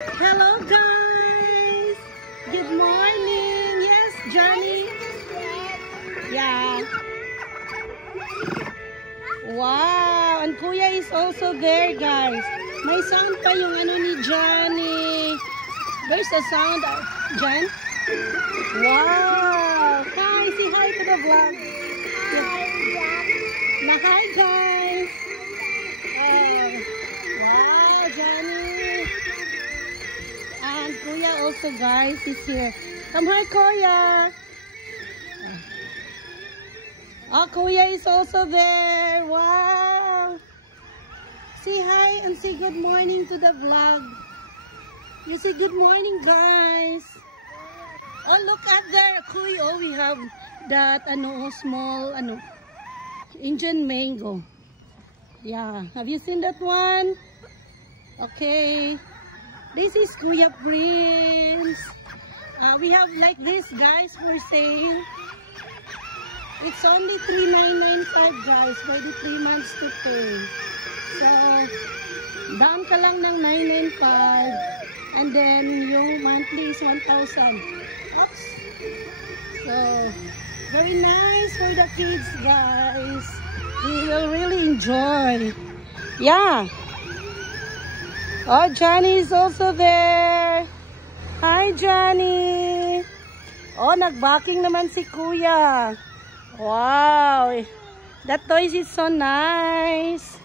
Hello guys! Good morning! Yes, Johnny? Yeah. Wow! And Kuya is also there, guys. May sound pa yung ano ni Johnny. Where's the sound, John? Wow! Hi! Say hi to the vlog. Hi guys! Oh. Wow, Johnny! And Kuya also, guys, is here. Come here, Kuya! Oh, Kuya is also there. Wow! Say hi and say good morning to the vlog. You say good morning, guys. Oh, look at there, Kuya. Oh, we have that small Indian mango. Yeah, have you seen that one? Okay. This is Kuya Prince. We have like this, guys, for sale. It's only $3,995, guys, by the 3 months to pay. So, down ka lang ng $995, and then yung monthly is $1,000. Oops. So, very nice for the kids, guys. We will really enjoy. Yeah. Oh, Johnny is also there. Hi, Johnny. Oh, nagbaking naman si Kuya. Wow, that toys is so nice.